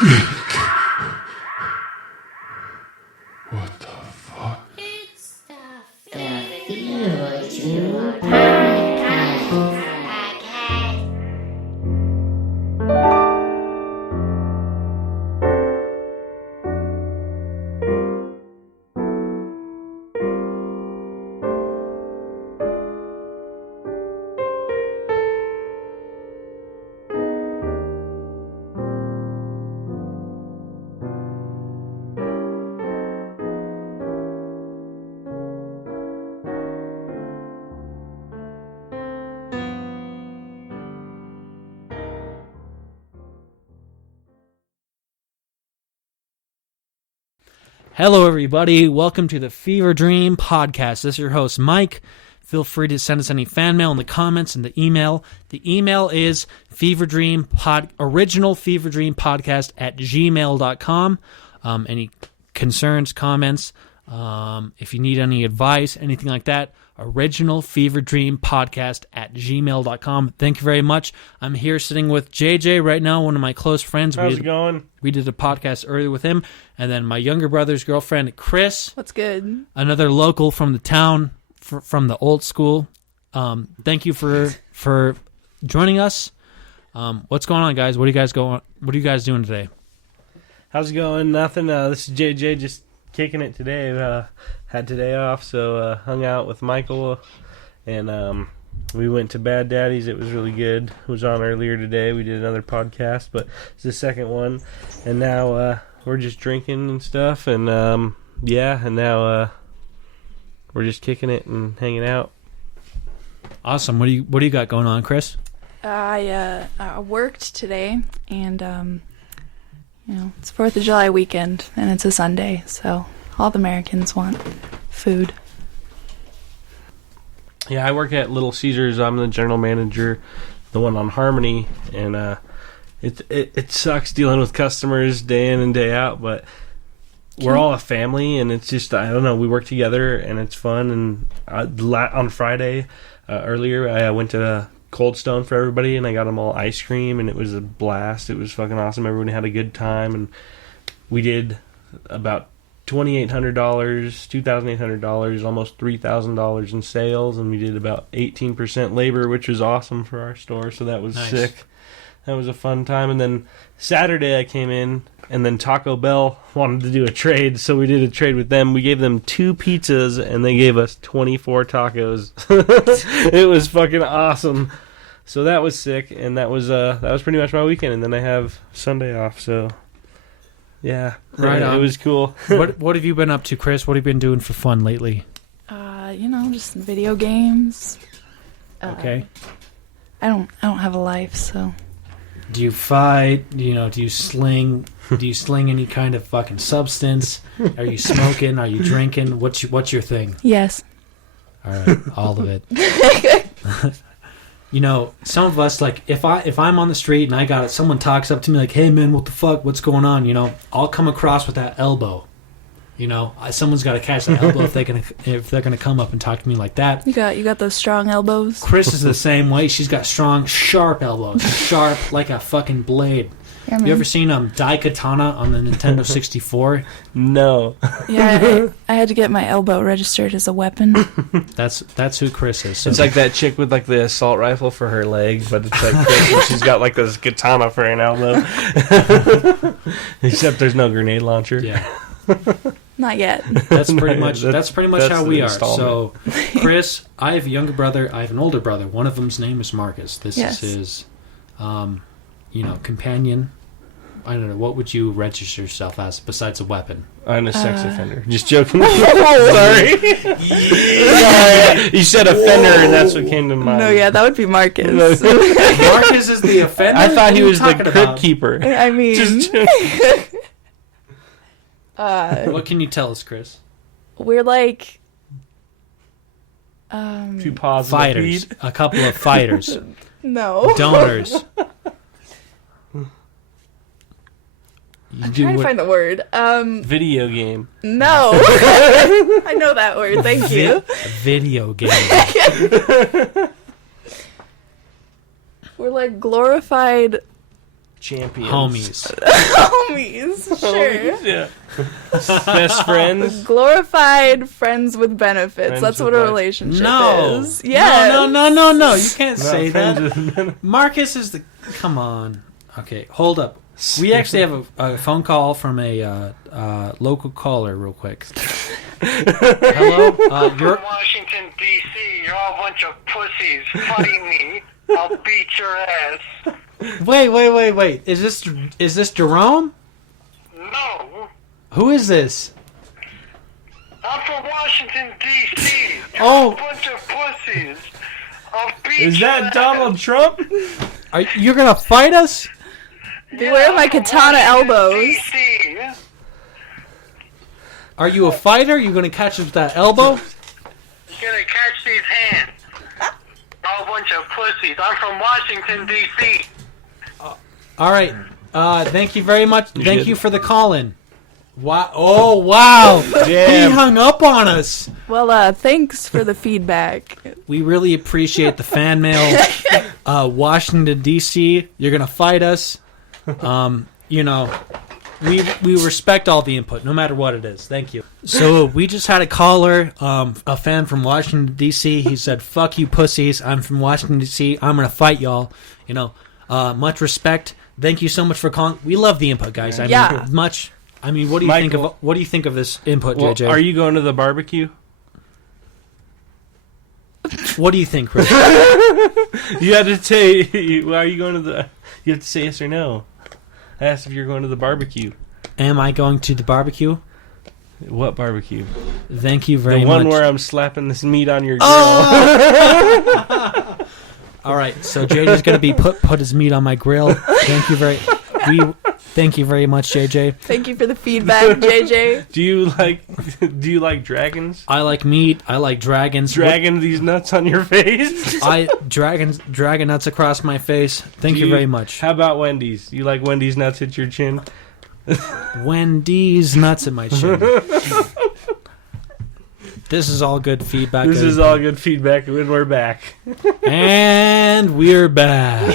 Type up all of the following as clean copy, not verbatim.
What the fuck? It's the Fever Dream Podcast. Hello, everybody. Welcome to the Fever Dream Podcast. This is your host, Mike. Feel free to send us any fan mail in the comments and the email. The email is originalfeverdreampodcast@gmail.com. Any concerns, comments, if you need any advice, anything like that, originalfeverdreampodcast@gmail.com. Thank you very much. I'm here sitting with JJ right now, one of my close friends. How's it going? We did a podcast earlier with him. And then my younger brother's girlfriend, Chris. What's good? Another local from the town, from the old school. Thank you for joining us. What's going on, guys? What are you guys doing today? How's it going? Nothing. This is JJ, just kicking it today. Had today off, so hung out with Michael, and we went to Bad Daddy's. It was really good. It was on earlier today. We did another podcast, but it's the second one, and now we're just drinking and stuff, and and now we're just kicking it and hanging out. Awesome. What do you got going on, Chris? I worked today, and it's 4th of July weekend, and it's a Sunday, so all the Americans want food. Yeah, I work at Little Caesars. I'm the general manager, the one on Harmony, and it sucks dealing with customers day in and day out, but we're all a family, and it's just, I don't know, we work together, and it's fun. And on Friday, earlier, I went to Cold Stone for everybody, and I got them all ice cream, and it was a blast. It was fucking awesome. Everyone had a good time, and we did about $2,800, $2,800, almost $3,000 in sales, and we did about 18% labor, which was awesome for our store, so that was nice. Sick. That was a fun time. And then Saturday I came in, and then Taco Bell wanted to do a trade, so we did a trade with them. We gave them 2 pizzas, and they gave us 24 tacos. It was fucking awesome. So that was sick, and that was pretty much my weekend. And then I have Sunday off, so yeah, Right on. It was cool. What have you been up to, Chris? What have you been doing for fun lately? Just video games. Okay. I don't have a life, so. Do you fight? Do you sling? Do you sling any kind of fucking substance? Are you smoking? Are you drinking? What's your thing? Yes. All right, all of it. Some of us, like, if I'm on the street and someone talks up to me like, "Hey man, what the fuck? What's going on?" I'll come across with that elbow. Someone's got to catch that elbow if they're gonna come up and talk to me like that. You got those strong elbows. Chris is the same way. She's got strong, sharp elbows, sharp like a fucking blade. Yeah, man. You ever seen Daikatana on the Nintendo 64? No. Yeah, I had to get my elbow registered as a weapon. That's who Chris is. So. It's like that chick with like the assault rifle for her leg, but it's like Chris, and she's got like this katana for an elbow. Except there's no grenade launcher. Yeah. Not yet. That's pretty much how we are. So, installment. Chris, I have a younger brother. I have an older brother. One of them's name is Marcus. This Yes. is his, companion. I don't know. What would you register yourself as besides a weapon? I'm a sex offender. Just joking. Sorry. You said offender, and that's what came to mind. No, yeah, that would be Marcus. Marcus is the offender? I thought he What are you was the talking crypt about? keeper. I mean, Just What can you tell us, Chris? we're like, two paws of Fighters. weed. A couple of fighters. no. Donors. I'm trying to find the word. Video game. No. I know that word. Thank you. A video game. We're like glorified champions. Homies. Homies, sure. Yeah. Best friends. Glorified friends with benefits. Friends That's with what a like- relationship No. is. Yes. No. You can't Not say friends that. with benefits. Marcus is the... Come on. Okay, hold up. We actually have a phone call from a local caller real quick. Hello? You're... From Washington, D.C., you're all a bunch of pussies. Fight me. I'll beat your ass. Wait. Is this Jerome? No. Who is this? I'm from Washington, D.C. You're Oh. a bunch of pussies. I'll beat Is your that ass. Donald Trump? You're gonna fight us? Beware my I'm from katana Washington, elbows. D.C. Are you a fighter? You gonna catch us with that elbow? You're gonna catch these hands. All a bunch of pussies. I'm from Washington, D.C. All right. Thank you very much. Thank good? you for the call-in. Wow. Oh, wow. Damn. He hung up on us. Well, thanks for the feedback. We really appreciate the fan mail. Washington, D.C., you're going to fight us. You know, we respect all the input, no matter what it is. Thank you. So we just had a caller, a fan from Washington, D.C. He said, fuck you pussies. I'm from Washington, D.C. I'm going to fight y'all. You know, much respect. Thank you so much for calling. We love the input, guys. Yeah. I mean, what do you Michael, think of this input, Well, JJ? are you going to the barbecue? What do you think, Chris? You had to say, are you going to the... You have to say yes or no. I asked if you're going to the barbecue. Am I going to the barbecue? What barbecue? Thank you very The much. one where I'm slapping this meat on your grill. Oh! All right, so JJ's gonna be put his meat on my grill. Thank you very much, JJ. Thank you for the feedback, JJ. Do you like dragons? I like meat. I like dragons. Dragging these nuts on your face? Dragon nuts across my face. Thank you very much. How about Wendy's? You like Wendy's nuts at your chin? Wendy's nuts at my chin. This is all good feedback. This is all good feedback, and we're back. And we're back.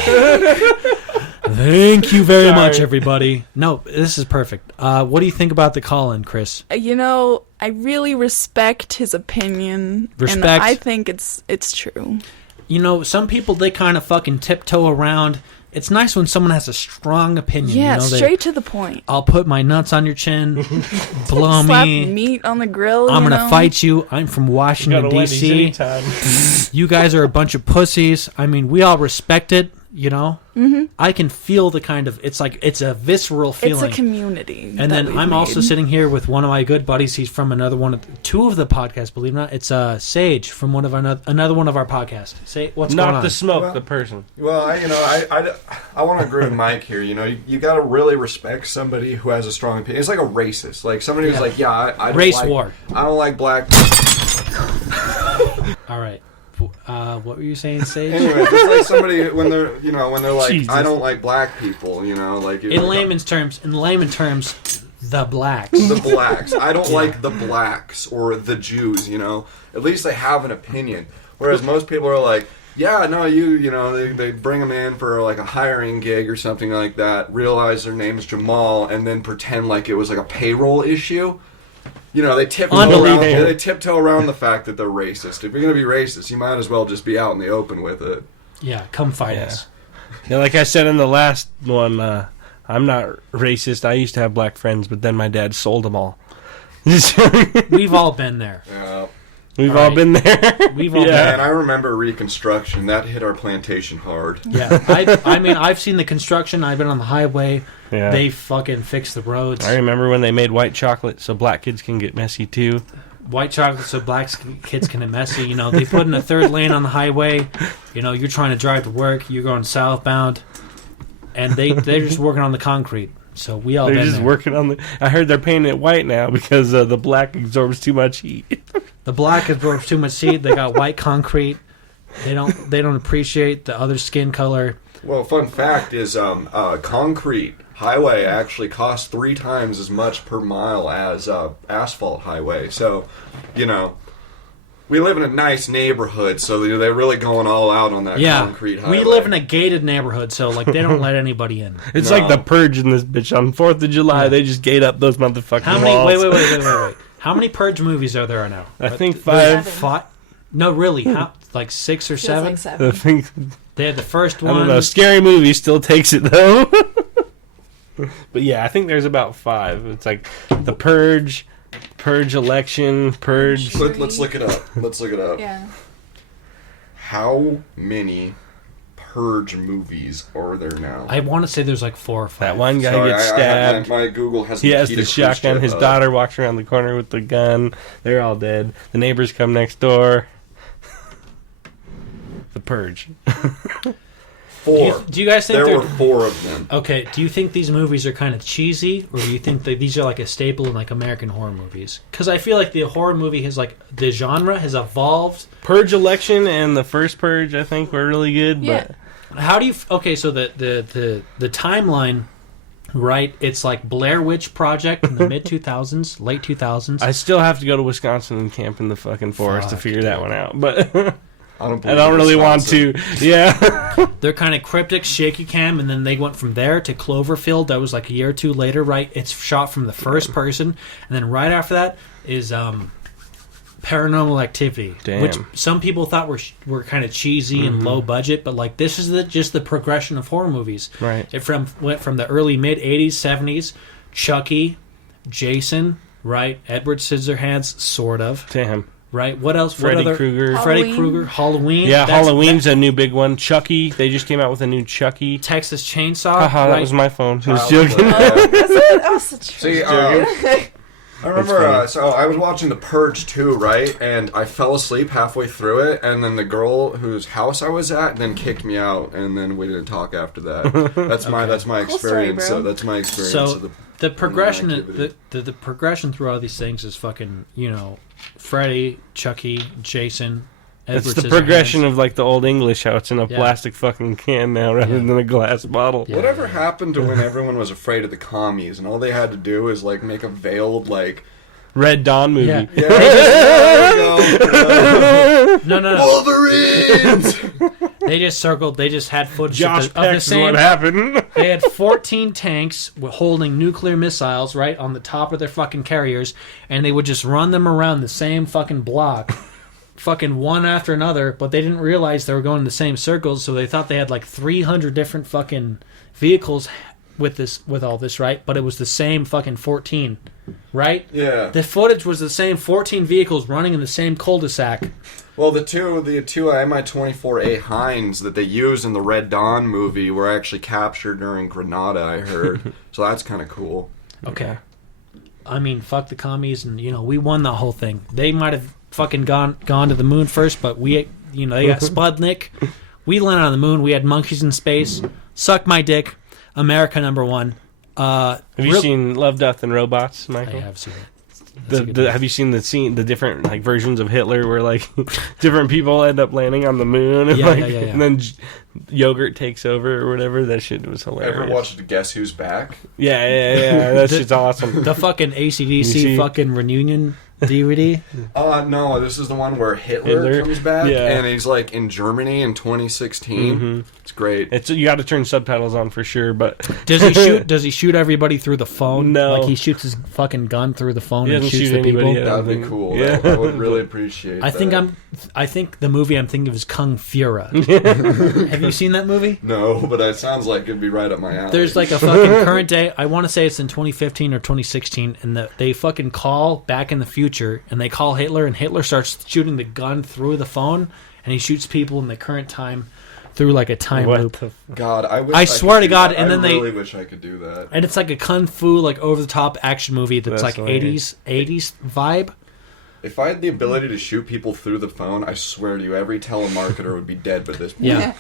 Thank you very much, everybody. No, this is perfect. What do you think about the call-in, Chris? You know, I really respect his opinion. Respect. And I think it's true. You know, some people, they kind of fucking tiptoe around. It's nice when someone has a strong opinion. Yeah, you know, straight to the point. I'll put my nuts on your chin. Blow Slap me. meat on the grill. I'm you going to know? fight you. I'm from Go Washington, to Wendy's D.C. anytime. You guys are a bunch of pussies. I mean, we all respect it, you know? Mm-hmm. I can feel the kind of, it's a visceral feeling. It's a community. And then I'm also sitting here with one of my good buddies. He's from two of the podcasts, believe it or not. It's Sage from another one of our podcasts. Say what's going on? Not the smoke, Well, the person. Well, I want to agree with Mike here. You know, you got to really respect somebody who has a strong opinion. It's like a racist, like somebody who's like, I don't Race like, war. I don't like black. All right. What were you saying, Sage? Anyway, it's like somebody when they're like, Jesus. I don't like black people. You know, like In layman terms, the blacks. the blacks. I don't like the blacks or the Jews. You know, at least they have an opinion. Whereas most people are like, yeah, no, you know, they bring them in for like a hiring gig or something like that, realize their name's Jamal, and then pretend like it was like a payroll issue. You know, they tiptoe around the fact that they're racist. If you're going to be racist, you might as well just be out in the open with it. Yeah, come fight us. Yeah, like I said in the last one, I'm not racist. I used to have black friends, but then my dad sold them all. We've all been there. Yeah. We've All all right. been there. We've all Yeah. And I remember Reconstruction. That hit our plantation hard. Yeah, I mean, I've seen the construction. I've been on the highway. Yeah. They fucking fix the roads. I remember when they made white chocolate so black kids can get messy too. White chocolate so black kids can get messy. You know, they put in a third lane on the highway. You know, you're trying to drive to work. You're going southbound. And they're just working on the concrete. So we all They're been just there. working on the... I heard they're painting it white now because the black absorbs too much heat. The black absorbs too much heat. They got white concrete. They don't appreciate the other skin color. Well, fun fact is concrete highway actually costs 3 times as much per mile as asphalt highway. So, you know, we live in a nice neighborhood, so they're really going all out on that Yeah, concrete highway. we live in a gated neighborhood, so like they don't let anybody in. It's No. like the purge in this bitch. On 4th of July, they just gate up those motherfucking How many? walls. Wait. How many Purge movies are there now? I think There's 5. No, really, like 6 or Feels 7. like I 7. think, They had the first I one. don't know. Scary Movie still takes it, though. But yeah, I think there's about 5. It's like the Purge, Purge Election, Purge. Let's look it up. Let's look it up. Yeah. How many Purge movies are there now? I want to say there's like 4 or 5. That one guy Sorry, gets I have stabbed. my Google has He has Nikita the shotgun. Khrushchev His up. daughter walks around the corner with the gun. They're all dead. The neighbors come next door. The Purge. 4. Do you guys think There they're were 4 of them. okay? Do you think these movies are kind of cheesy, or do you think that these are like a staple in like American horror movies? Because I feel like the horror movie has like the genre has evolved. Purge Election and the first Purge, I think, were really good. Yeah. But How do you? Okay, so the timeline, right? It's like Blair Witch Project in the mid 2000s, late 2000s. I still have to go to Wisconsin and camp in the fucking forest to Fuck, figure that one out. But I don't. I don't really want to. Yeah. They're kind of cryptic, shaky cam, and then they went from there to Cloverfield. That was like a year or 2 later, right? It's shot from the first person, and then right after that is Paranormal Activity, Damn. which some people thought were kind of cheesy and low budget, but like this is just the progression of horror movies. Right. It went from the early mid 80s, 70s, Chucky, Jason, right? Edward Scissorhands, sort of, Damn. right? What else? Freddy what other? Krueger. Freddy Halloween. Krueger, Halloween. Yeah, That's- Halloween's a new big one. Chucky. They just came out with a new Chucky. Texas Chainsaw. Haha, right? that was my phone. I was Childhood. joking. That's it? Oh, such See, I That's remember, funny. so I was watching The Purge 2, right? And I fell asleep halfway through it, and then the girl whose house I was at then kicked me out, and then we didn't talk after that. That's my Cool story, experience. bro. So that's my experience. So of the progression, activity. the progression through all these things is fucking, Freddy, Chucky, Jason. It's Edward the progression Scissorhands. of like the old English, how it's in a Yeah. plastic fucking can now rather than a glass bottle. Yeah. Whatever happened to when everyone was afraid of the commies, and all they had to do is like make a veiled like. Red Dawn movie. Yeah. Yeah, there we go. No. Wolverines. They just circled. They just had footage Josh of the Peck's is same. what happened. They had 14 tanks holding nuclear missiles right on the top of their fucking carriers, and they would just run them around the same fucking block, fucking one after another. But they didn't realize they were going in the same circles, so they thought they had like 300 different fucking vehicles with all this, right? But it was the same fucking 14, right? Yeah. The footage was the same 14 vehicles running in the same cul-de-sac. Well, the two Mi-24A Hinds that they used in the Red Dawn movie were actually captured during Grenada, I heard. So that's kind of cool. Okay. I mean, fuck the commies, and we won that whole thing. They might have fucking gone to the moon first, but we, they got Sputnik. We landed on the moon. We had monkeys in space. Suck my dick. America #1. Have you seen Love, Death, and Robots, I Michael? have seen it. That's a good movie. Have you seen the different like versions of Hitler where like different people end up landing on the moon and, Yeah, like, yeah. and then yogurt takes over or whatever? That shit was hilarious. Ever watched Guess Who's Back? Yeah. That shit's awesome. The fucking You see- AC/DC fucking reunion DVD. No, this is the one where Hitler comes back, Yeah. and he's like in Germany in 2016. It's great. You got to turn subtitles on for sure, but Does he shoot? Does he shoot everybody through the phone? No. Like he shoots his fucking gun through the phone He and doesn't shoots shoot the anybody people. yet. That would be think- cool. yeah. I would really appreciate that. I think the movie I'm thinking of is Kung Fury. Have you seen that movie? No, but it sounds like it'd be right up my alley. There's like a fucking current day. I want to say it's in 2015 or 2016, and they fucking call back in the future, and they call Hitler, and Hitler starts shooting the gun through the phone, and he shoots people in the current time through like a time What loop. the God, I wish I could swear to do God, that. and then I they- really wish I could do that. And it's like a kung fu, like over the top action movie that's That's like hilarious. 80s vibe. If I had the ability to shoot people through the phone, I swear to you, every telemarketer would be dead by this point. Yeah.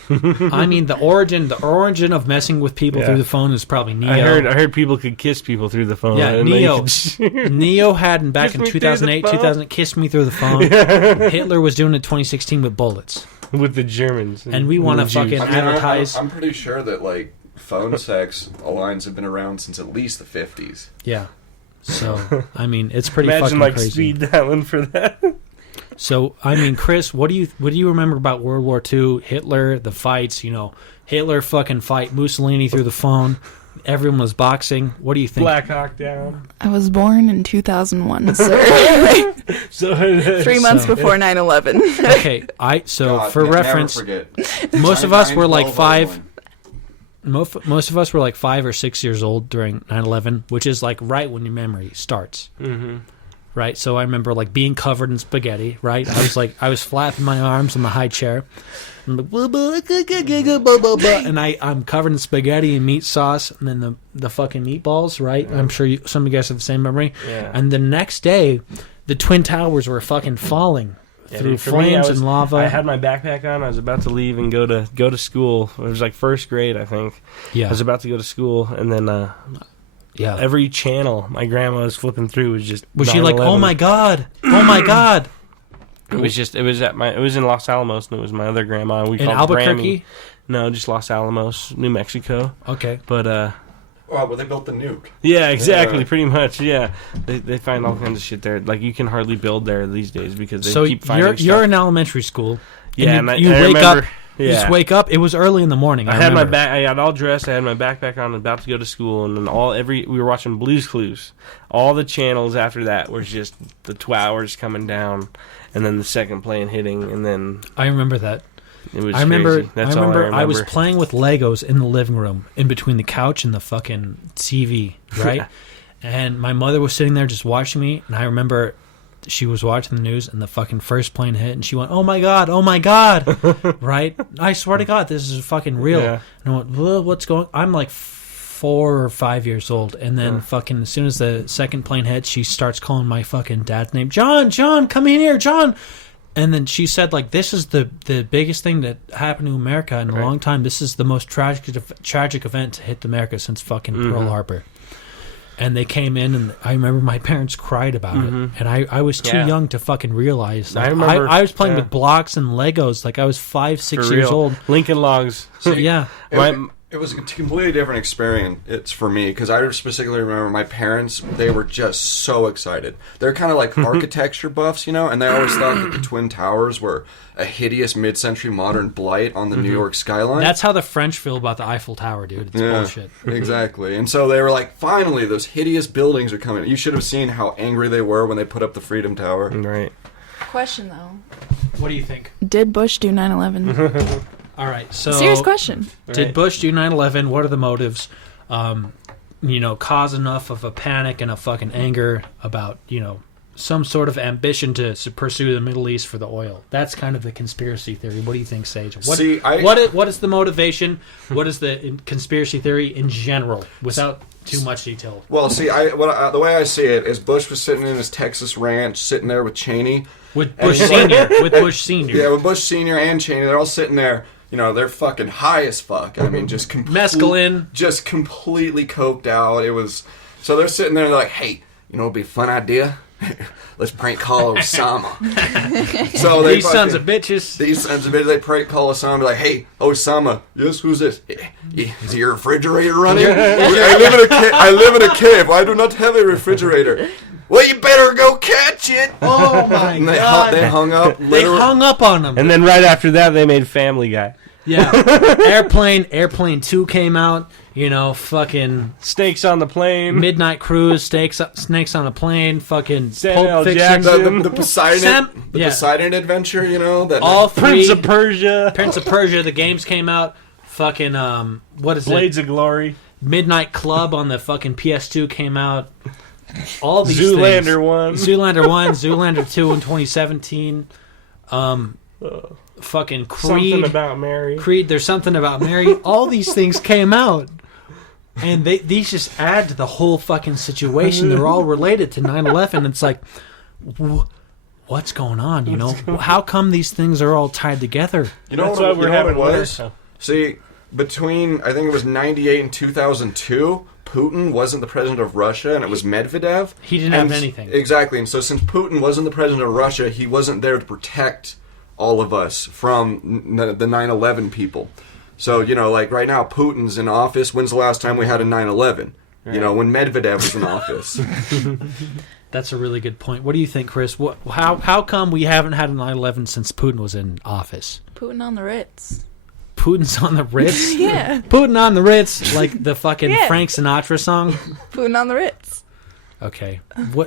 I mean, the origin of messing with people Yeah. through the phone is probably Neo. I heard people could kiss people through the phone. Yeah, and they Neo. could- Neo had back Kiss in me through 2008, the phone. 2000, kissed me through the phone. Hitler was doing it in 2016 with bullets. with the Germans. And we wanna the Jews. fucking- I mean, advertise. I'm pretty sure that like phone sex lines have been around since at least the 50s. Yeah. So, I mean, it's pretty Imagine fucking like crazy. speed dialing for that. So, I mean, Chris, what do you remember about World War II? Hitler, the fights, Hitler fucking fight Mussolini through the phone. Everyone was boxing. What do you think? Black Hawk Down. I was born in 2001, sir. So 3 months before 9/11. Okay, God, for reference, never forget. most of us were like 9/12/01. 5. Most of us were like 5 or 6 years old during 9/11, which is like right when your memory starts. Mm-hmm. Right, so I remember like being covered in spaghetti. Right, I was flapping my arms in the high chair, I'm like, and I'm covered in spaghetti and meat sauce, and then the fucking meatballs. Right, I'm sure some of you guys have the same memory. Yeah. And the next day, the Twin Towers were fucking falling through dude, for me, flames and lava. I had my backpack on. I was about to leave and go to school. It was like first grade, I think. Yeah, I was about to go to school, and then yeah. every channel my grandma was flipping through was just. Was she like, 9/11. oh my god, oh my god? It was in Los Alamos, and it was my other grandma. We In called Albuquerque? Grammy. No, just Los Alamos, New Mexico. Okay. But Oh, well, they built the nuke. yeah, exactly, Yeah. pretty much. Yeah, they find all kinds of shit there. Like you can hardly build there these days because they So keep finding you're stuff. in elementary school. Yeah, and and you I wake remember, up. You just wake up. It was early in the morning. I had my remember. I got all dressed. I had my backpack on, about to go to school, and then we were watching Blue's Clues. All the channels after that was just the towers coming down, and then the second plane hitting, and then I remember that. it was. I remember. Crazy. That's I all remember. I I was playing with Legos in the living room, in between the couch and the fucking TV, right? And my mother was sitting there just watching me, and I remember she was watching the news, and the fucking first plane hit, and she went, "Oh my god, oh my god!" Right? I swear to God, this is fucking real. Yeah. And I went, "Whoa, what's going?" I'm like 4 or 5 years old, and then fucking as soon as the second plane hits, she starts calling my fucking dad's name, John, come in here, John. And then she said, like, this is the biggest thing that happened to America in a long time. This is the most tragic event to hit America since fucking Pearl Harbor. And they came in, and I remember my parents cried about it. And I was too Yeah. young to fucking realize. Like, I remember- I was playing yeah. with blocks and Legos. Like, I was 5, 6 For years real. old. Lincoln Logs. Yeah. It was a completely different experience for me because I specifically remember my parents. They were just so excited. They're kind of like architecture buffs, and they always thought that the Twin Towers were a hideous mid-century modern blight on the New York skyline. That's how the French feel about the Eiffel Tower, dude. It's bullshit. Exactly. And so they were like, finally, those hideous buildings are coming. You should have seen how angry they were when they put up the Freedom Tower. Right. Question though: What do you think? did Bush do 9/11? All right, so Serious question. did Bush do 9/11? What are the motives? Cause enough of a panic and a fucking anger about, some sort of ambition to pursue the Middle East for the oil. That's kind of the conspiracy theory. What do you think, Sage? What is the motivation? What is the conspiracy theory in general, without too much detail? Well, see, the way I see it is Bush was sitting in his Texas ranch, sitting there with Cheney. With Bush Senior. With Bush Senior. Yeah, with Bush Senior and Cheney, they're all sitting there. They're fucking high as fuck. I mean, just mescaline, just completely coked out. It was so they're sitting there and they're like, "Hey, it'd be a fun idea. Let's prank call Osama." So these sons of bitches. They prank call Osama. Like, "Hey, Osama, yes, who's this? Is your refrigerator running? I live in a cave. I do not have a refrigerator." Well, you better go catch it. Oh my god! They hung up. They hung up on them. And then right after that, they made Family Guy. Yeah, Airplane 2 came out. Fucking Snakes on the Plane. Midnight Cruise, Snakes on a Plane, fucking Samuel Pulp Fiction, Jackson. the Poseidon, Poseidon adventure. That all three. Prince of Persia. Prince of Persia. The games came out. Fucking what is Blades it? of Glory. Midnight Club on the fucking PS2 came out. All these Zoolander things. 1. Zoolander 1, Zoolander 2 in 2017. Fucking Creed. Something About Mary. Creed, There's Something About Mary. All these things came out. And these just add to the whole fucking situation. They're all related to 9/11. It's like, what's going on, How come these things are all tied together? That's why we're having it was? See, between, I think it was 98 and 2002... Putin wasn't the president of Russia, and it was Medvedev. He didn't have anything. Exactly, and so since Putin wasn't the president of Russia, he wasn't there to protect all of us from the 9/11 people. So, like right now, Putin's in office. When's the last time we had a 9/11? Right. When Medvedev was in office. That's a really good point. What do you think, Chris? How come we haven't had an 9/11 since Putin was in office? Putin on the Ritz. Putin's on the Ritz? Yeah. Putin on the Ritz, like the fucking Yeah. Frank Sinatra song? Putin on the Ritz. Okay.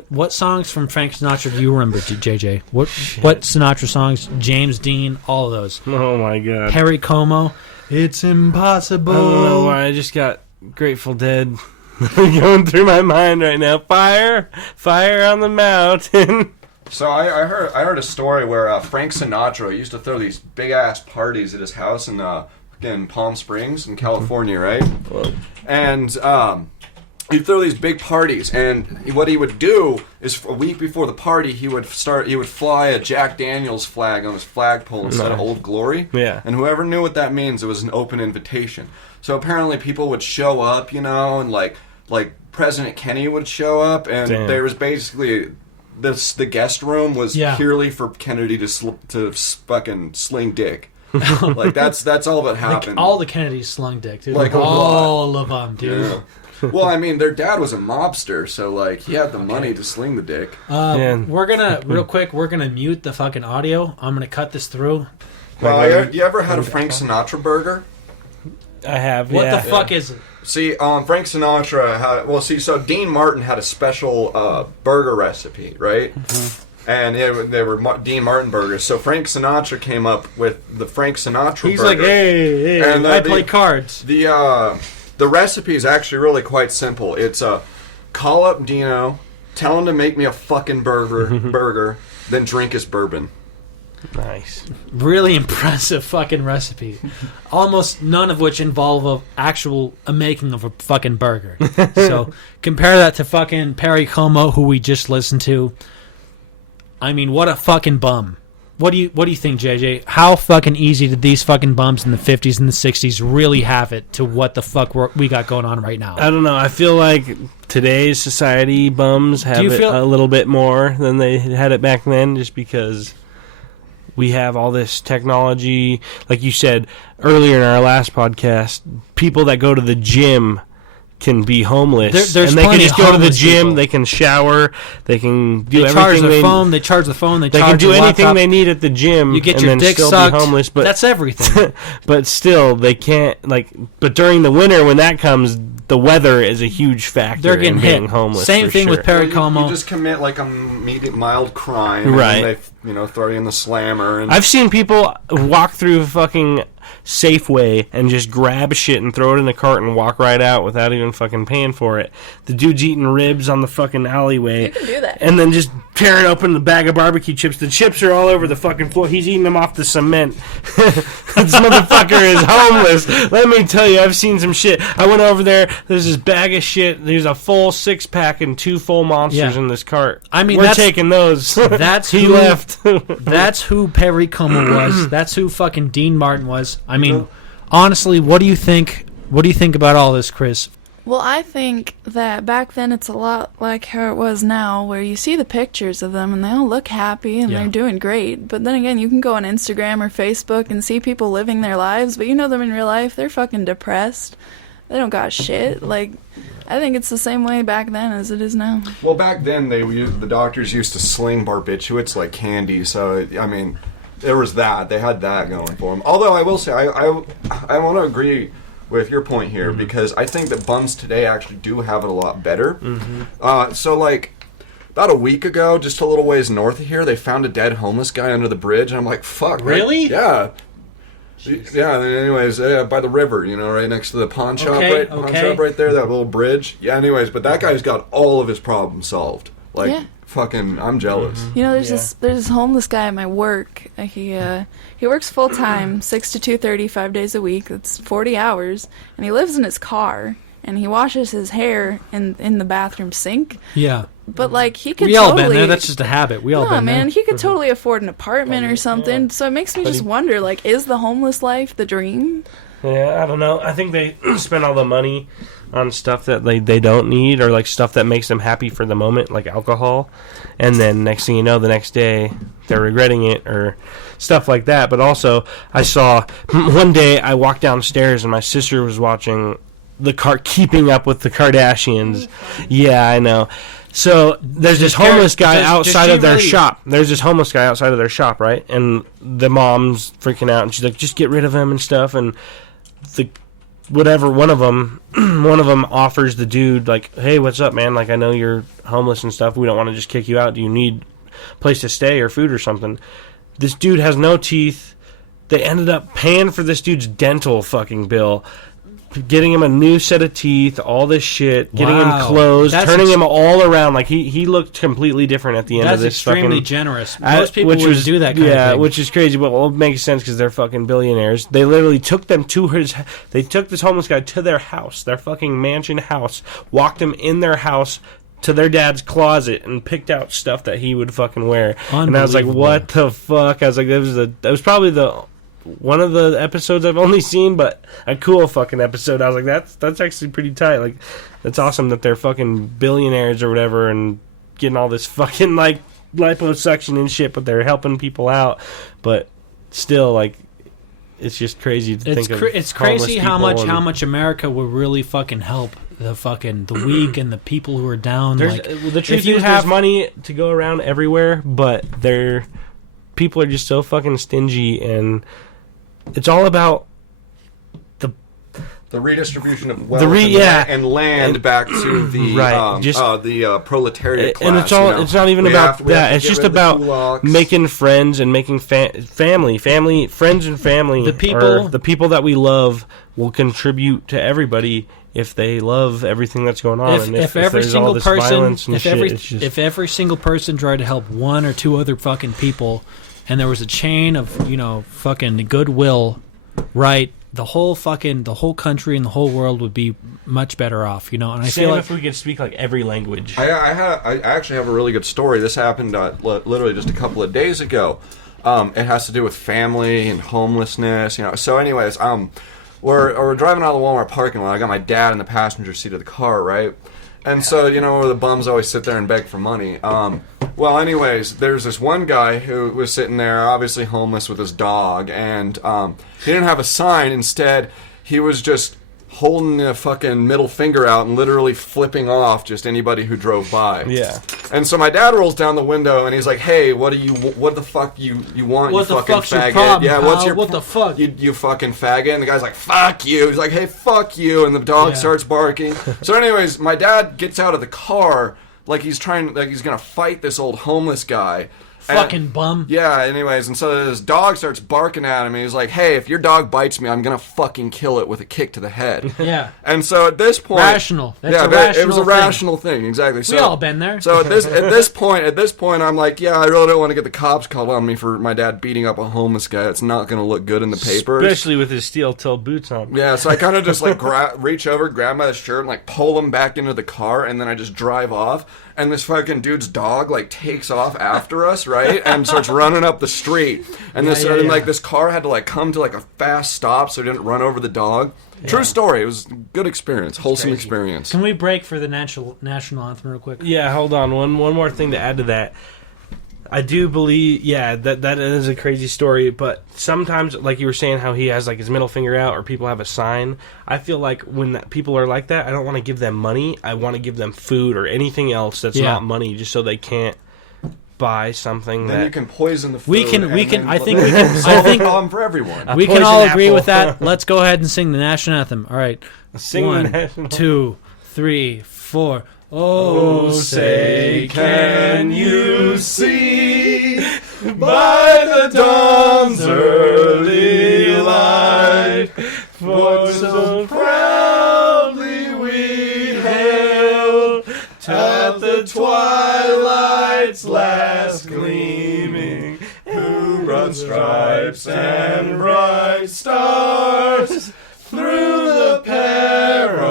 What songs from Frank Sinatra do you remember, JJ? What Sinatra songs? James Dean, all of those. Oh my god. Perry Como, It's Impossible. I don't know why I just got Grateful Dead going through my mind right now. Fire on the mountain. So I heard a story where Frank Sinatra used to throw these big ass parties at his house in Palm Springs in California, right? And he'd throw these big parties, and what he would do is a week before the party, he would fly a Jack Daniels flag on his flagpole instead of Old Glory. Yeah. And whoever knew what that means, it was an open invitation. So apparently people would show up, and like President Kenny would show up, and there was basically the guest room was purely for Kennedy to fucking sling dick. Like that's all that happened. Like all the Kennedys slung dick, dude. Like all of them, dude. Yeah. Well, I mean, their dad was a mobster, so like he had the money to sling the dick. We're gonna we're gonna mute the fucking audio. I'm gonna cut this through. Well, you ever had a Frank Sinatra burger? I have. What the fuck is it? See, Frank Sinatra had. So Dean Martin had a special burger recipe, right? Mm-hmm. And they were Dean Martin burgers. So Frank Sinatra came up with the Frank Sinatra He's burger. like, hey, and I play cards. The recipe is actually really quite simple. It's call up Dino, tell him to make me a fucking burger, then drink his bourbon. Nice. Really impressive fucking recipe. Almost none of which involve a making of a fucking burger. So compare that to fucking Perry Como, who we just listened to. I mean, what a fucking bum. What do you think, JJ? How fucking easy did these fucking bums in the 50s and the 60s really have it to what the fuck we got going on right now? I don't know. I feel like today's society bums have it a little bit more than they had it back then, just because we have all this technology. Like you said earlier in our last podcast, people that go to the gym can be homeless, there's and they can just go to the gym. People. They can shower. They can do everything. Charge their phone. They charge the phone. They can do anything laptop. they need at the gym. You get and your then dick still sucked. Be homeless, but that's everything. But still, they can't But during the winter, when that comes, the weather is a huge factor. They're getting in being hit. homeless. Same thing with Perry Como. You just commit like a mild crime, right? And they throw you in the slammer. And I've seen people walk through fucking Safeway and just grab shit and throw it in the cart and walk right out without even fucking paying for it. The dude's eating ribs on the fucking alleyway. You can do that. And then just tearing open the bag of barbecue chips. The chips are all over the fucking floor. He's eating them off the cement. This motherfucker is homeless. Let me tell you, I've seen some shit. I went over there. There's this bag of shit. There's a full 6-pack and 2 full monsters in this cart. I mean, we're taking those. That's he who left. That's who Perry Como was. That's who fucking Dean Martin was. I mean, honestly, what do you think? What do you think about all this, Chris? Well, I think that back then it's a lot like how it was now, where you see the pictures of them and they all look happy and they're doing great. But then again, you can go on Instagram or Facebook and see people living their lives, but you know them in real life, they're fucking depressed. They don't got shit. Like, I think it's the same way back then as it is now. Well, back then the doctors used to sling barbiturates like candy, so I mean, there was that. They had that going for them. Although I will say, I want to agree with your point here, because I think that bums today actually do have it a lot better. So like about a week ago, just a little ways north of here, they found a dead homeless guy under the bridge, and I'm like, fuck. Really? Right? Yeah. Yeah, anyways, by the river, right next to the pawn shop, pawn shop right there, that little bridge. Yeah, anyways, but that guy's got all of his problems solved. Like, fucking, I'm jealous. You know, there's this homeless guy at my work. He works full time, 6 to 2:30, 5 days a week. That's 40 hours, and he lives in his car, and he washes his hair in the bathroom sink. Yeah. But like he could. We all been there. That's just a habit. We all been there. Man, he could totally afford an apartment or something. Yeah. So it makes me just wonder, like, is the homeless life the dream? Yeah, I don't know. I think they spend all the money on stuff that they don't need, or like stuff that makes them happy for the moment, like alcohol. And then next thing you know, the next day they're regretting it, or stuff like that. But also, I saw one day I walked downstairs and my sister was watching Keeping Up with the Kardashians. Yeah, I know. So there's this homeless guy outside of their really- shop. There's this homeless guy outside of their shop, right? And the mom's freaking out, and she's like, "Just get rid of him and stuff." And one of them offers the dude like, "Hey, what's up, man? Like, I know you're homeless and stuff. We don't want to just kick you out. Do you need a place to stay or food or something?" This dude has no teeth. They ended up paying for this dude's dental fucking bill, getting him a new set of teeth, all this shit, getting him clothes, turning him all around. Like, he looked completely different at the end of this. That's extremely generous. Most people wouldn't do that kind of thing. Yeah, which is crazy, but it makes sense because they're fucking billionaires. They literally took them they took this homeless guy to their house, their fucking mansion house, walked him in their house to their dad's closet and picked out stuff that he would fucking wear. And I was like, what the fuck? I was like, that was probably one of the episodes I've only seen, but a cool fucking episode. I was like, that's actually pretty tight. Like, that's awesome that they're fucking billionaires or whatever and getting all this fucking like liposuction and shit, but they're helping people out. But still, like, it's just crazy to think of. It's crazy how much America would really fucking help the weak and the people who are down. Like, the truth is, there's money to go around everywhere, but people are just so fucking stingy, and it's all about the redistribution of wealth and land back to the proletariat class. And it's not even about that. It's just about making friends and making friends and family. The people that we love will contribute to everybody if they love everything that's going on. If every single person tried to help one or two other fucking people, and there was a chain of fucking goodwill, right? The whole country and the whole world would be much better off, And I feel like if we could speak like every language. I actually have a really good story. This happened literally just a couple of days ago. It has to do with family and homelessness, So, anyways, we're driving out of the Walmart parking lot. I got my dad in the passenger seat of the car, right? And so, where the bums always sit there and beg for money. Well, anyways, there's this one guy who was sitting there, obviously homeless with his dog, and he didn't have a sign. Instead, he was just holding a fucking middle finger out and literally flipping off just anybody who drove by. Yeah. And so my dad rolls down the window and he's like, "Hey, what the fuck you want, you fucking faggot? Problem, yeah, what the fuck? You fucking faggot." And the guy's like, "Fuck you." He's like, "Hey, fuck you." And the dog starts barking. So anyways, my dad gets out of the car like he's gonna fight this old homeless guy. Fucking bum. Yeah, anyways, and so this dog starts barking at him, and he's like, "Hey, if your dog bites me, I'm gonna fucking kill it with a kick to the head." Yeah. And so at this point... Rational. It was a rational thing, exactly. So, we all been there. So at this point, I'm like, yeah, I really don't want to get the cops called on me for my dad beating up a homeless guy. It's not gonna look good in the papers. Especially with his steel-toe boots on. Yeah, so I kind of just like reach over, grab by the shirt, and like pull him back into the car, and then I just drive off. And this fucking dude's dog like takes off after us, right? And starts running up the street. And this car had to like come to like a fast stop so it didn't run over the dog. Yeah. True story. It was a good experience, wholesome experience. Can we break for the national anthem real quick? Yeah, hold on. One more thing to add to that. I do believe, that is a crazy story, but sometimes, like you were saying, how he has like his middle finger out or people have a sign, I feel like when people are like that, I don't want to give them money. I want to give them food or anything else that's not money, just so they can't buy something then you can poison the food. I think the problem for everyone. We can all agree with that. Let's go ahead and sing the national anthem. All right. Sing 1, 2, 3, 4. Oh, say, can you see by the dawn's early light, for so proudly we hailed at the twilight's last gleaming, who brought stripes and bright stars through the perilous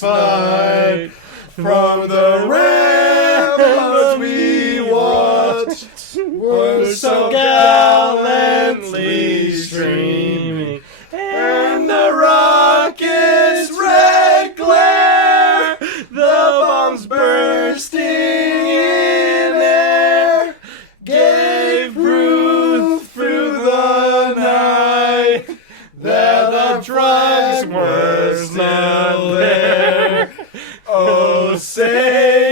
fight. From the ramparts we watched were so gallantly streaming, and the rocket's red glare, the bombs bursting in air, gave proof through the night that the drugs were still there. Oh, say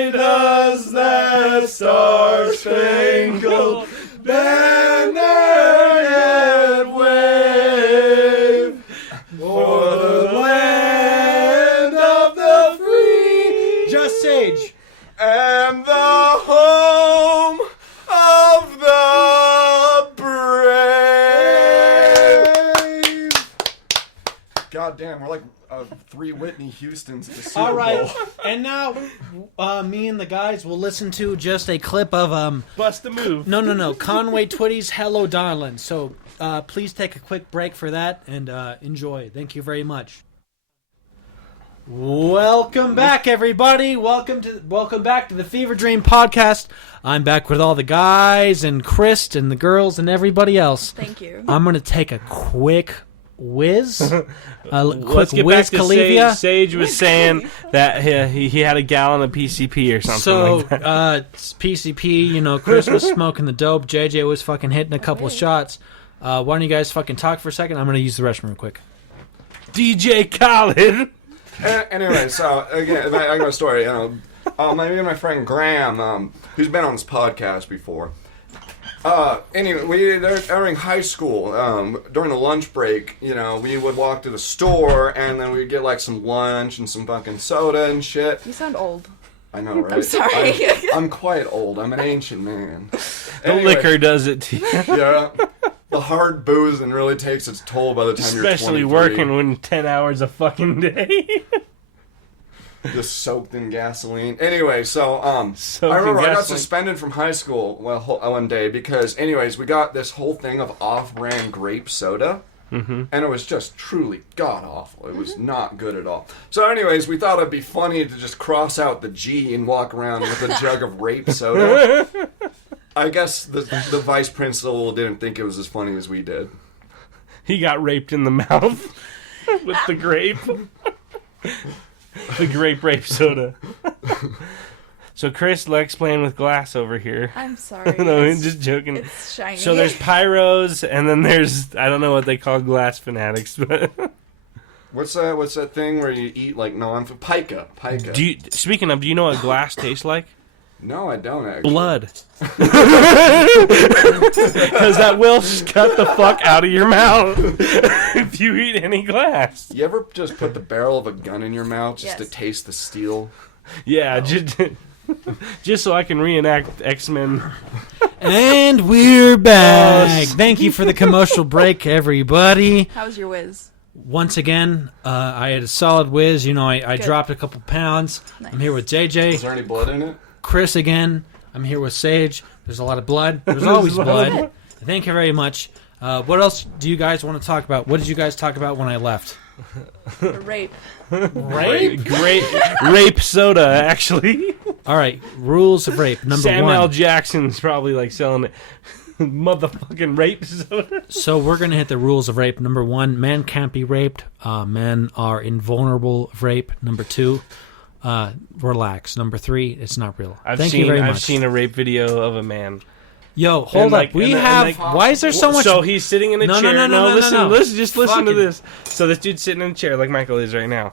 the Star-Spangled Banner yet wave for the land of the free. Just Sage. And the home of the brave. God damn, we're like 3 Whitney Houstons at the Super All right, Bowl. and now me and the guys will listen to just a clip of Bust a move. No, Conway Twitty's "Hello, Darling." So please take a quick break for that and enjoy. Thank you very much. Welcome back, everybody. Welcome back to the Fever Dream podcast. I'm back with all the guys and Chris and the girls and everybody else. Thank you. I'm gonna take a quick whiz. Let's get back to Sage. Sage was saying that he had a gallon of PCP or something like that. PCP, you know, Chris was smoking the dope. JJ was fucking hitting a couple of shots. Why don't you guys fucking talk for a second? I'm gonna use the restroom real quick. DJ Khaled. Anyway, so again, I got a story. You know, me and my friend Graham, who's been on this podcast before. Anyway, during high school, during the lunch break, you know, we would walk to the store and then we'd get like some lunch and some fucking soda and shit. You sound old. I know, right? I'm sorry. I'm quite old. I'm an ancient man. The liquor does it to you. Yeah. The hard boozing really takes its toll by the time you're 23. Especially working when 10 hours a fucking day. Just soaked in gasoline. Anyway, so Soaked I remember in I got gasoline. suspended from high school one day because, anyways, we got this whole thing of off-brand grape soda. And it was just truly god-awful. It was not good at all. So anyways, we thought it'd be funny to just cross out the G and walk around with a jug of rape soda. I guess the vice principal didn't think it was as funny as we did. He got raped in the mouth with the grape. The grape rape soda. So Chris likes playing with glass over here. I'm sorry. No, I'm just joking. It's shiny. So there's pyros, and then there's, I don't know what they call glass fanatics, but What's that thing where you eat like pica? speaking of, do you know what glass tastes like? No, I don't actually. Blood. Because that will cut the fuck out of your mouth if you eat any glass. You ever just put the barrel of a gun in your mouth just to Yes. taste the steel? Yeah, just so I can reenact X-Men. And we're back. Thank you for the commercial break, everybody. How's your whiz? Once again, I had a solid whiz. You know, I dropped a couple pounds. Nice. I'm here with JJ. Is there any blood in it? Chris again. I'm here with Sage. There's a lot of blood. There's always blood. Thank you very much. What else do you guys want to talk about? What did you guys talk about when I left? Rape. Rape? Rape soda, actually. All right. Rules of rape. Number Samuel one. L. Jackson's probably like selling it. Motherfucking rape soda. So we're going to hit the rules of rape. Number one, men can't be raped. Men are invulnerable of rape. Number two, relax. Number three, it's not real. Thank you very much. I've seen a rape video of a man. Yo, hold And, up. like, We and, have. like, why is there so much? So he's sitting in a No, chair. no. Listen, just listen to Fucking- this. So this dude's sitting in a chair like Michael is right now.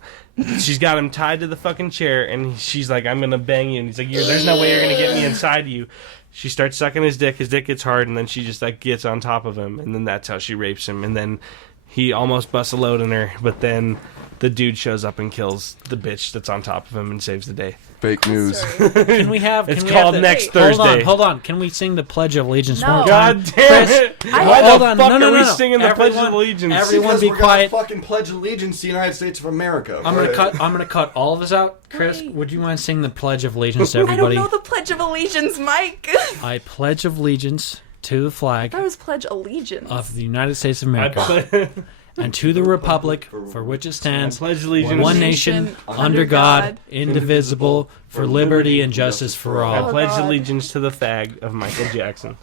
She's got him tied to the fucking chair, and she's like, "I'm gonna bang you." And he's like, "There's no way you're gonna get me inside you." She starts sucking his dick. His dick gets hard, and then she just like gets on top of him, and then that's how she rapes him. And then he almost busts a load in her, but then the dude shows up and kills the bitch that's on top of him and saves the day. Fake news. Sorry. Can we have? It's can we called have Next Wait, Thursday. Hold on. Can we sing the Pledge of Allegiance No. one more time? God damn it! Chris, Why hold the on. fuck No, are we no. singing the Pledge of Everyone- Allegiance? everyone Because be we're gonna quiet. fucking pledge allegiance to the United States of America. I'm gonna cut all of this out. Chris, Wait. would you mind singing the Pledge of Allegiance to I don't everybody? know the Pledge of Allegiance, Mike. I pledge allegiance to the flag That was Pledge Allegiance. of the United States of I America and to the republic for which it stands, pledge allegiance. one nation, under God, indivisible, for liberty and justice for I all. Oh, pledge God. allegiance to the fag of Michael Jackson.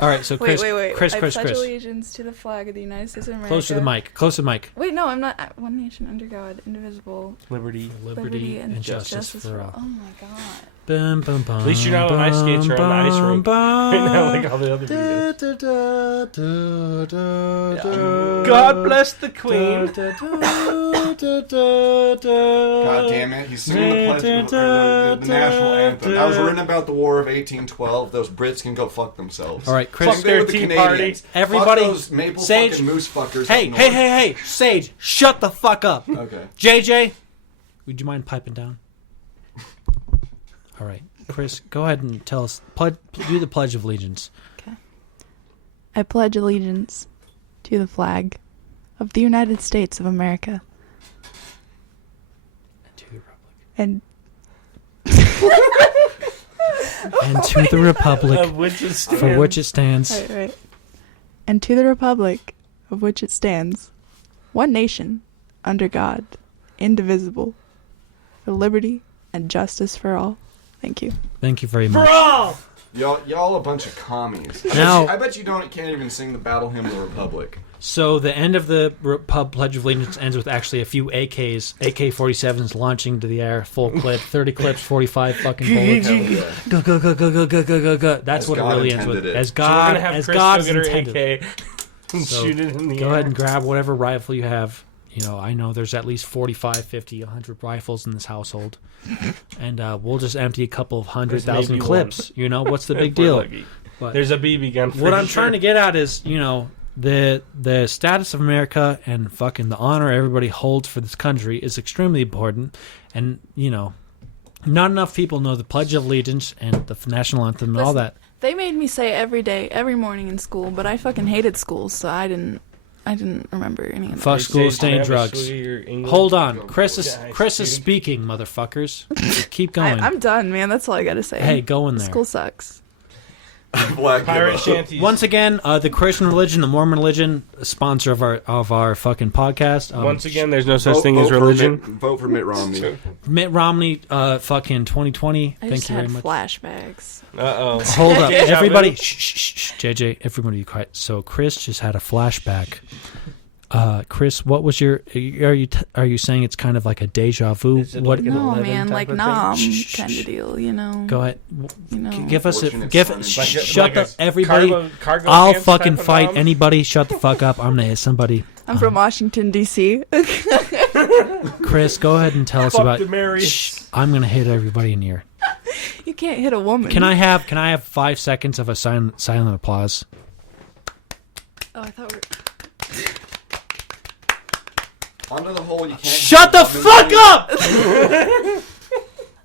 All right, so Chris, Wait. Chris, I pledge Chris. allegiance to the flag of the United States of America. Close to the mic. Close to the mic. Wait, no, I'm not. One nation under God, indivisible, Liberty. Liberty and justice for all. Oh my God. Bum, bum, bum, At least you're not on ice skates or on the ice rink right now, like all the other videos. God bless the Queen. God damn it, he's singing the national anthem. That was written about the War of 1812. Those Brits can go fuck themselves. All right, Chris. Fuck their tea party. Everybody, fuck those maple Sage, fucking moose fuckers. Hey, Sage, shut the fuck up. Okay. JJ, would you mind piping down? All right, Chris, go ahead and tell us. Do the Pledge of Allegiance. Okay. I pledge allegiance to the flag of the United States of America And to the republic for which it stands. Right. And to the republic of which it stands, one nation, under God, indivisible, for liberty and justice for all. Thank you. Thank you very much. For all! Y'all a bunch of commies. Now, I bet you can't even sing the battle hymn of the Republic. So the end of the Pledge of Allegiance ends with actually a few AKs, AK-47s launching to the air, full clip, 30 clips, 45 fucking bullets. Go, go, go, go, go, go, go, go, go. That's what it really ends with. As God, as God's intended. AK and shoot it in the go air. ahead and grab whatever rifle you have. You know, I know there's at least 45, 50, 100 rifles in this household. And we'll just empty a couple of 100,000 clips. You know, what's the big deal? But there's a BB gun for what I'm trying to get at is, you know, the status of America and fucking the honor everybody holds for this country is extremely important. And, you know, not enough people know the Pledge of Allegiance and the national anthem and all that. They made me say it every day, every morning in school, but I fucking hated school, so I didn't remember any of that. Fuck school, stay in drugs. Hold on. Chris is speaking, motherfuckers. Keep going. I'm done, man. That's all I gotta say. Hey, go in there. School sucks. Pirate shanties. Once again, the Christian religion, the Mormon religion, sponsor of our fucking podcast. Once again, there's no such thing as religion. Vote for Mitt Romney. Mitt Romney, fucking 2020. I Thank just you very had much. flashbacks. Uh-oh. Hold up, everybody. Shh, JJ, everybody be quiet. So Chris just had a flashback. Chris, what was your? Are you saying it's kind of like a deja vu? What? What? No, man, like nom Shh, kind of deal, you know. Go ahead. You know. Give us a Fortunate give. son and Shut like the a everybody. cargo I'll pants fucking type of fight nom? anybody. Shut the fuck up. I'm gonna hit somebody. I'm from Washington D.C. Chris, go ahead and tell us Fuck about. the Marys. Shh, I'm gonna hit everybody in here. You can't hit a woman. Can I have 5 seconds of a silent applause? Oh, I thought we were... Onto the hole, you can't. Shut the fuck up!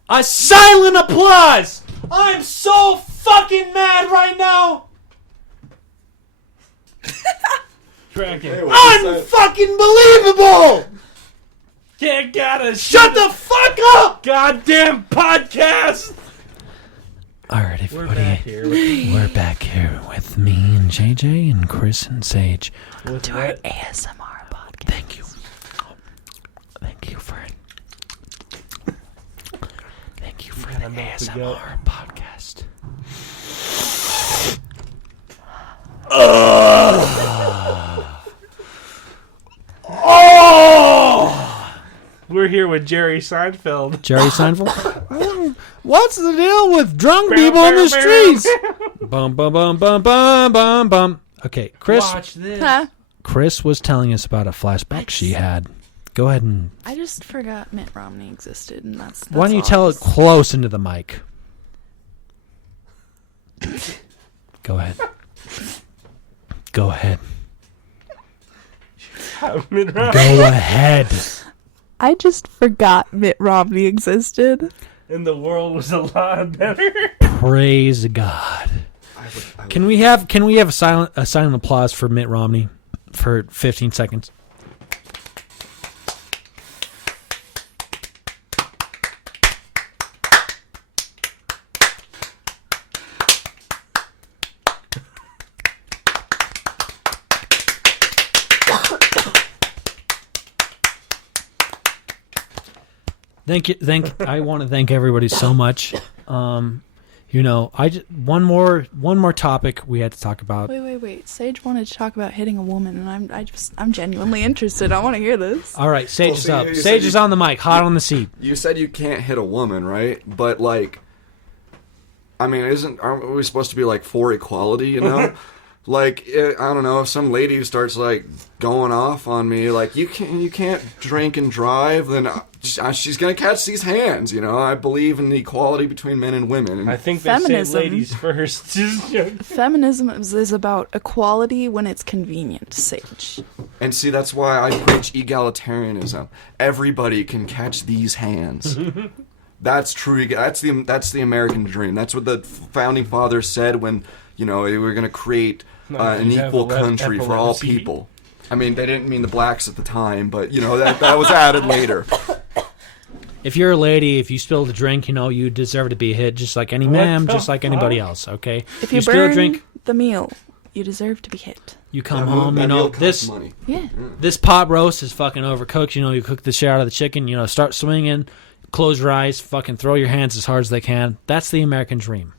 A silent applause! I'm so fucking mad right now! Unfucking believable! Can't gotta Shut the fuck up! goddamn podcast. All right, We're everybody. back here with We're back here with me and JJ and Chris and Sage. with our that. ASMR podcast. Thank you. Thank you for the ASMR podcast. We're here with Jerry Seinfeld. Jerry Seinfeld. What's the deal with drunk people in the streets? Bum bum bum bum bum bum bum. Okay, Chris. Watch this. Huh? Chris was telling us about a flashback she had. Go ahead and. I just forgot Mitt Romney existed, and that's Why don't you all. tell it close into the mic? Go ahead. Go ahead. Go ahead. I just forgot Mitt Romney existed. And the world was a lot better. Praise God. Can we have a silent applause for Mitt Romney for 15 seconds? I want to thank everybody so much. You know, one more topic we had to talk about. Wait. Sage wanted to talk about hitting a woman, and I'm genuinely interested. I want to hear this. All right, Sage is so up. you Sage said is on the mic, hot on the seat. You said you can't hit a woman, right? But like, I mean, aren't we supposed to be like for equality? You know, like I don't know if some lady starts like going off on me, like you can't drink and drive, then she's gonna catch these hands. You know, I believe in the equality between men and women. And I think they Feminism. say ladies first. Feminism is about equality when it's convenient, Sage. And see, that's why I preach egalitarianism. Everybody can catch these hands. That's true. That's the American dream. That's what the founding fathers said when, you know, they were going to create an equal country for all people. I mean, they didn't mean the blacks at the time, but, you know, that was added later. If you're a lady, if you spill the drink, you know, you deserve to be hit just like any ma'am, just like anybody else, okay? If you spill burn a drink, the meal, you deserve to be hit. you come home, you know, money. Yeah. this pot roast is fucking overcooked. You know, you cook the shit out of the chicken, you know, start swinging, close your eyes, fucking throw your hands as hard as they can. That's the American dream,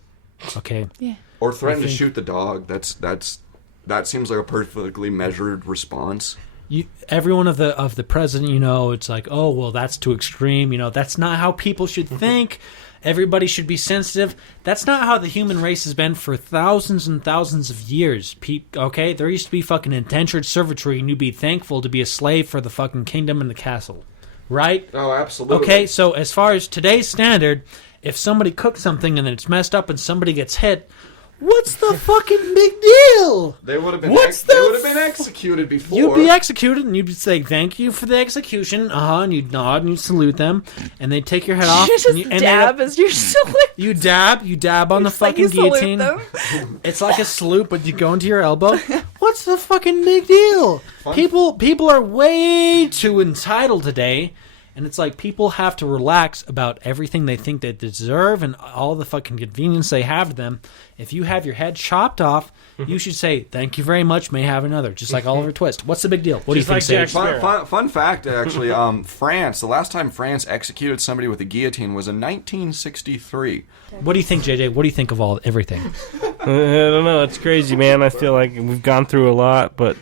okay? Yeah. Or threaten to shoot the dog. That seems like a perfectly measured response. Everyone of the president, you know, it's like, oh, well, that's too extreme. You know, that's not how people should think. Everybody should be sensitive. That's not how the human race has been for thousands and thousands of years. Okay? There used to be fucking indentured servitude, and you'd be thankful to be a slave for the fucking kingdom and the castle. Right? Oh, absolutely. Okay, so as far as today's standard, if somebody cooks something and then it's messed up and somebody gets hit, what's the fucking big deal? They would have been. They would have been executed before. You'd be executed, and you'd say thank you for the execution, and you'd nod and you'd salute them, and they'd take your head off. You just and dab as you're salute. You dab on the It's like fucking you salute guillotine. them. It's like a salute, but you go into your elbow. What's the fucking big deal? People are way too entitled today. And it's like people have to relax about everything they think they deserve and all the fucking convenience they have to them. If you have your head chopped off, you should say, thank you very much, may have another. Just like Oliver Twist. What's the big deal? What do you think, Sage? Fun fact, actually, France, the last time France executed somebody with a guillotine was in 1963. What do you think, JJ? What do you think of everything? I don't know. It's crazy, man. I feel like we've gone through a lot, but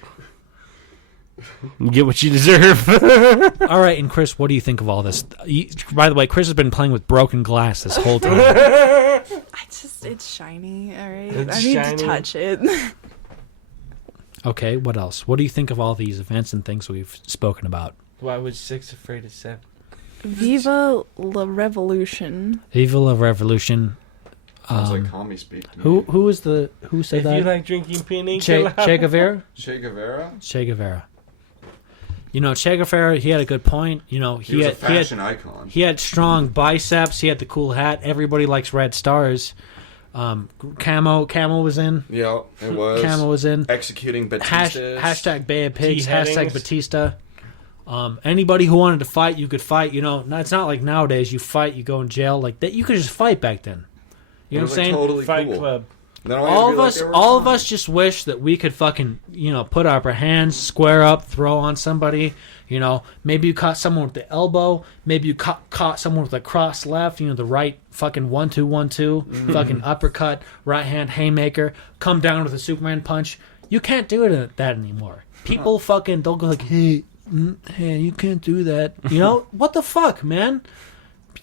you get what you deserve. All right, and Chris, what do you think of all this? By the way, Chris has been playing with broken glass this whole time. It's shiny, all right? It's I need shiny. to touch it. Okay, what else? What do you think of all these events and things we've spoken about? Why was 6 afraid of 7? Viva la revolution. Viva la revolution. Sounds like commie speak to me. Who said If that? you like drinking pina Che colada. Guevara? Che Guevara? Che Guevara. You know, Che Guevara, he had a good point. You know, He was a fashion icon. He had strong biceps. He had the cool hat. Everybody likes red stars. Camo was in. Yeah, it was. Camo was in. Executing Batista. Hashtag Bay of Pigs. T-headings. Hashtag Batista. Anybody who wanted to fight, you could fight. You know, it's not like nowadays you fight, you go in jail. Like that, you could just fight back then. You know what I'm saying? Totally Fight cool. Club. All of us just wish that we could fucking, you know, put up our hands, square up, throw on somebody. You know, maybe you caught someone with the elbow. Maybe you caught someone with a cross left. You know, the right fucking 1-2-1-2, fucking uppercut, right hand haymaker, come down with a Superman punch. You can't do that anymore. People fucking they'll go like, hey, you can't do that. You know what the fuck, man?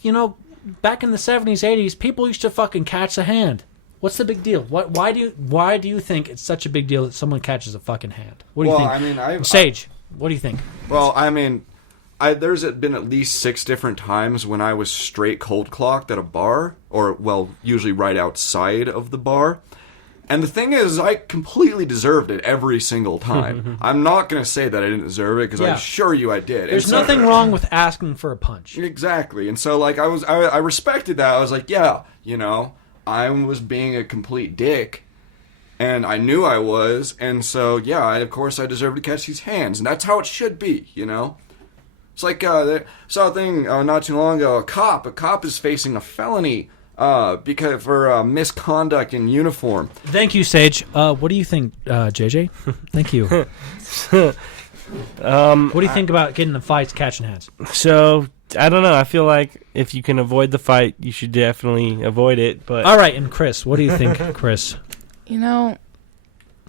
You know, back in the 70s, 80s, people used to fucking catch a hand. What's the big deal? Why do you think it's such a big deal that someone catches a fucking hand? What do you think? I mean, Sage, what do you think? Well, I mean, there's been at least 6 different times when I was straight cold clocked at a bar, or, well, usually right outside of the bar. And the thing is, I completely deserved it every single time. I'm not going to say that I didn't deserve it, because I assure you I did. There's nothing wrong with asking for a punch. Exactly. And so, like, I respected that. I was like, yeah, you know, I was being a complete dick, and I knew I was, and so, yeah, of course I deserve to catch these hands, and that's how it should be, you know? It's like, I saw a thing not too long ago, a cop is facing a felony because for misconduct in uniform. Thank you, Sage. What do you think, JJ? Thank you. What do you think about getting in fights, catching hands? So, I don't know. I feel like if you can avoid the fight, you should definitely avoid it. But all right, and Chris, what do you think, Chris? You know,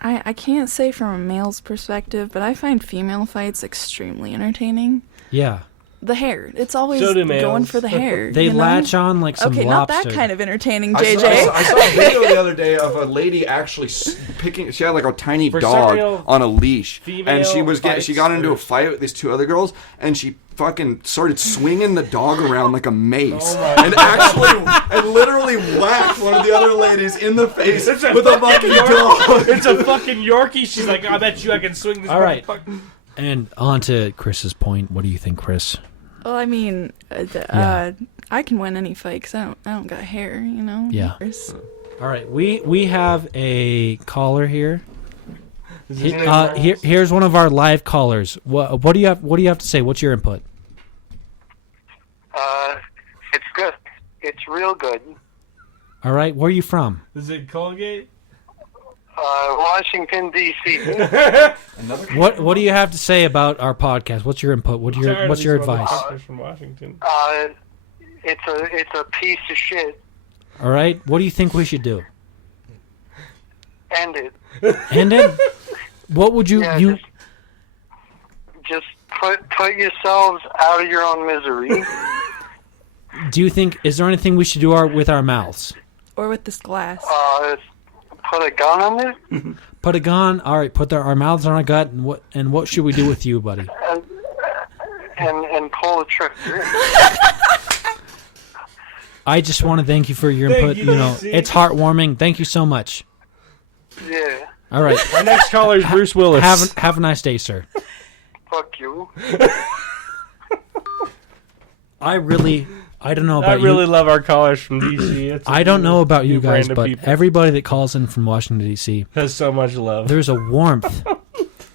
I can't say from a male's perspective, but I find female fights extremely entertaining. Yeah. the hair. It's always So do going males. for the hair. They you know? latch on like some Okay, lobster. not that kind of entertaining, I JJ. saw a video the other day of a lady actually picking. She had like a tiny For some real dog on a leash, female and she fights got into or- a fight with these two other girls, and she fucking started swinging the dog around like a mace, and literally whacked one of the other ladies in the face with a fucking dog. It's a fucking Yorkie. She's like, I bet you I can swing this. All right. motherfucker. And on to Chris's point. What do you think, Chris? Well, I mean, I can win any fight because I don't got hair, you know? Yeah. All right, we have a caller here. Here's one of our live callers. What do you have to say? What's your input? It's good. It's real good. All right, where are you from? Is it Colgate? Washington, D.C. What do you have to say about our podcast? What's your input? What's your advice? From Washington. It's a piece of shit. All right, what do you think we should do? End it. End it? What would you Yeah, you? Just put yourselves out of your own misery. Do you think is there anything we should do with our mouths? Or with this glass. Put a gun on it. Put a gun. All right, put our mouths on our gut, and what should we do with you, buddy? And pull the trigger. I just want to thank you for your input. you, You it's heartwarming. Thank you so much. Yeah. All right. Our next caller is Bruce Willis. Have a nice day, sir. Fuck you. I don't know about I really you. love our callers from DC. I don't know about you new guys, brand of but people. everybody that calls in from Washington D.C. has so much love. There's a warmth.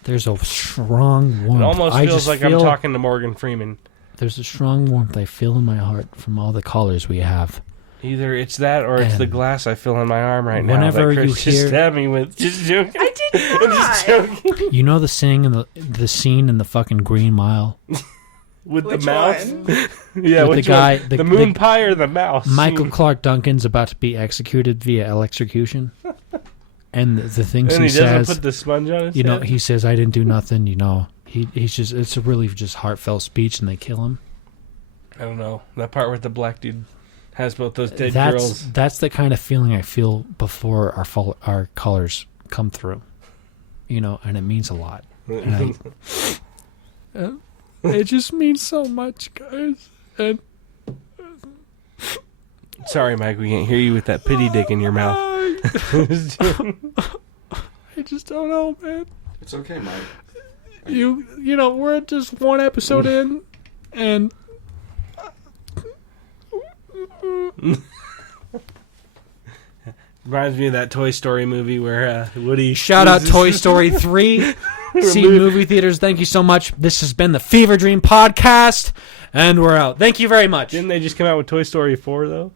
There's a strong warmth. It almost I feels just like feel, I'm talking to Morgan Freeman. There's a strong warmth I feel in my heart from all the callers we have. Either it's that or it's And the glass I feel on my arm right now. whenever that Chris you just hear- stabbed me with. Just joking. I did not. Just joking. You know the scene in the fucking Green Mile? With Which the mouse. one? Yeah, With which the guy- one? the- the moon the- pie or the mouse? Michael Clark Duncan's about to be executed via electrocution. And the things And he he doesn't says, put the sponge on his you know, head? he says, I didn't do nothing, you know. He's just, it's a really just heartfelt speech and they kill him. I don't know. That part where the black dude has both those dead girls. That's the kind of feeling I feel before our callers come through. You know, and it means a lot. And it just means so much, guys. And Sorry, Mike, we can't hear you with that pity dick in your mouth. I just don't know, man. It's okay, Mike. You know, we're just one episode in, and Reminds me of that Toy Story movie where Woody... shout out Toy Story 3. See movie theaters. Thank you so much. This has been the Fever Dream Podcast, and we're out. Thank you very much. Didn't they just come out with Toy Story 4, though?